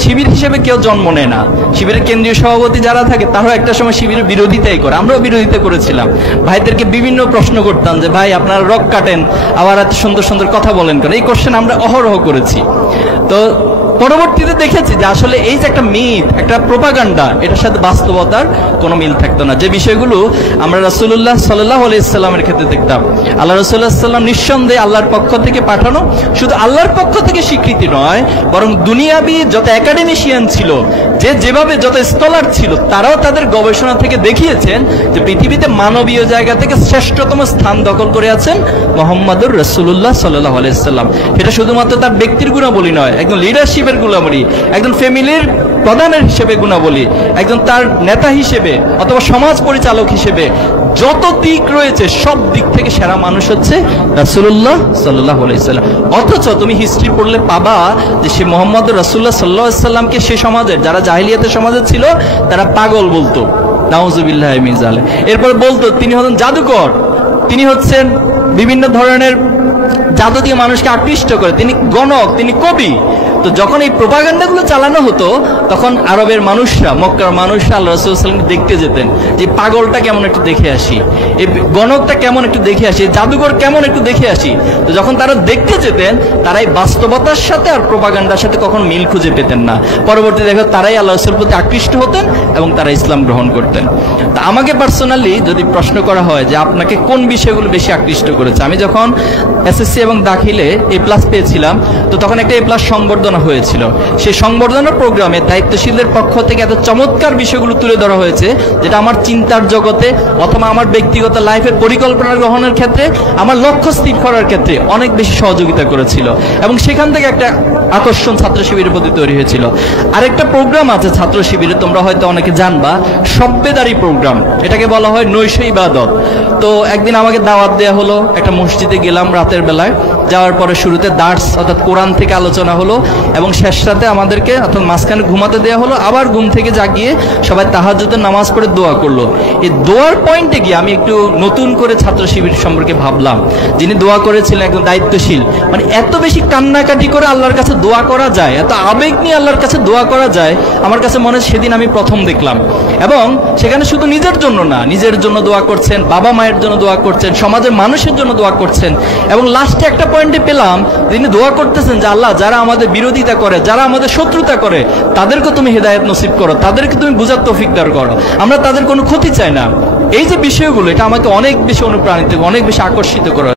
শিবির হিসেবে কেউ জন্ম নেয় না। শিবিরের কেন্দ্রীয় সভাপতি যারা থাকে তারাও একটা সময় শিবিরের বিরোধিতাই করে, আমরাও বিরোধিতা করেছিলাম। ভাইদেরকে বিভিন্ন প্রশ্ন করতাম যে ভাই আপনারা রক কাটেন, আবার এত সুন্দর সুন্দর কথা বলেন কেন, এই কোশ্চেন আমরা অহরহ করেছি। তো পরবর্তীতে দেখেছি যে আসলে এই যে একটা মিথ, একটা প্রোপাগান্ডা, এটার সাথে বাস্তবতার কোনো মিল থাকতো না। যে বিষয়গুলো আমরা রাসূলুল্লাহ সাল্লাল্লাহু আলাইহি সাল্লামের ক্ষেত্রে দেখতাম, আল্লাহ রাসূলুল্লাহ সাল্লাম নিঃসন্দেহে আল্লাহর পক্ষ থেকে পাঠানো, শুধু আল্লাহর পক্ষ থেকে স্বীকৃতি নয়, বরং দুনিয়াবি যত একাডেমিশিয়ান ছিল, যে যেভাবে যত স্কলার ছিল, তারাও তাদের গবেষণা থেকে দেখিয়েছেন যে পৃথিবীতে মানবীয় জায়গা থেকে শ্রেষ্ঠতম স্থান দখল করে আছেন মুহাম্মদুর রাসূলুল্লাহ সাল্লাল্লাহু আলাইহি সাল্লাম। এটা শুধুমাত্র তার ব্যক্তির গুণাবলী নয়, একজন লিডারশিপের গুণাবলী, একজন ফ্যামিলির প্রধানের হিসেবে গুণাবলী, একজন তার নেতা হিসেবে অথবা সমাজ পরিচালক হিসেবে যত দিক রয়েছে সব দিক থেকে সেরা মানুষ হচ্ছে রাসূলুল্লাহ সাল্লাল্লাহু আলাইহি সাল্লাম। অথচ তুমি হিস্ট্রি পড়লে পাবা যে সে মুহাম্মদ রাসূলুল্লাহ সাল্লাল্লাহু আলাইহি সাল্লামকে সে সমাজের যারা জাহিলিয়াতের সমাজে ছিল তারা পাগল বলতো, নাউযুবিল্লাহি মিন যালিক। এরপর বলতো তিনি হলেন জাদুকর, তিনি হচ্ছেন বিভিন্ন ধরনের জাদু দিয়ে মানুষকে আকৃষ্ট করে, তিনি গণক, তিনি কবি। তো যখন এই প্রোপাগান্ডাগুলো চালানো হতো তখন আরবের মানুষরা, মক্কার মানুষরা আল্লাহ রাসূল সাল্লাল্লাহু আলাইহি ওয়াসাল্লামকে দেখতে যেতেন যে পাগলটা কেমন একটু দেখে আসি, এই গণকটা কেমন একটু দেখে আসি, জাদুঘর কেমন একটু দেখে আসি। তো যখন তারা দেখতে যেতেন তারা এই বাস্তবতার সাথে আর প্রোপাগান্ডার সাথে কখন মিল খুঁজে পেতেন না। পরবর্তী দেখো তারাই আল্লাহ রাসূলের প্রতি আকৃষ্ট হতেন এবং তারা ইসলাম গ্রহণ করতেন। তা আমাকে পার্সোনালি যদি প্রশ্ন করা হয় যে আপনাকে কোন বিষয়গুলো বেশি আকৃষ্ট করেছে, আমি যখন এসএসসি এবং দাখিলে A+ পেয়েছিলাম তো তখন একটা A+ সংবর্ধনা হয়েছিল। সেই সংবর্ধনা প্রোগ্রামে দায়িত্বশীলদের পক্ষ থেকে এত চমৎকার বিষয়গুলো তুলে ধরা হয়েছে যেটা আমার চিন্তার জগতে অথবা আমার ব্যক্তিগত লাইফের পরিকল্পনা গ্রহণের ক্ষেত্রে, আমার লক্ষ্য স্থির করার ক্ষেত্রে অনেক বেশি সহযোগিতা করেছিল এবং সেখান থেকে একটা আকর্ষণ ছাত্র শিবিরের প্রতি তৈরি হয়েছিল। আরেকটা প্রোগ্রাম আছে ছাত্র শিবিরে, তোমরা হয়তো অনেকে জানবা, সব্বেদারি প্রোগ্রাম, এটাকে বলা হয় নৈশ ইবাদত। তো একদিন আমাকে দাওয়াত দেওয়া হলো, একটা মসজিদে গেলাম রাতের বেলায়, যাওয়ার পরে শুরুতে দার্স অর্থাৎ কোরআন থেকে আলোচনা হলো এবং শেষ রাতে আমাদেরকে অর্থাৎ মাঝখানে ঘুমাতে দেওয়া হলো, আবার ঘুম থেকে জাগিয়ে সবাই তাহাজ্জুদের নামাজ পড়ে দোয়া করলো। এই দোয়ার পয়েন্টে গিয়ে আমি একটু নতুন করে ছাত্র শিবির সম্পর্কে ভাবলাম। যিনি দোয়া করেছিলেন একজন দায়িত্বশীল, মানে এত বেশি কান্নাকাটি করে আল্লাহর কাছে দোয়া করা যায়, এত আবেগ নিয়ে আল্লাহর কাছে দোয়া করা যায়, আমার কাছে মনে হয় সেদিন আমি প্রথম দেখলাম। এবং সেখানে শুধু নিজের জন্য না, নিজের জন্য দোয়া করছেন, বাবা মায়ের জন্য দোয়া করছেন, সমাজের মানুষের জন্য দোয়া করছেন। এবং লাস্টে একটা পয়েন্টে পেলাম তিনি দোয়া করতেছেন যে আল্লাহ যারা আমাদের বিরোধিতা করে, যারা আমাদের শত্রুতা করে, তাদেরকে তুমি হেদায়েত নসিব করো, তাদেরকে তুমি বুঝার তৌফিক দান করো, আমরা তাদের কোনো ক্ষতি চাই না। এই যে বিষয়গুলো, এটা আমাকে অনেক বেশি অনুপ্রাণিত, অনেক বেশি আকর্ষিত করে।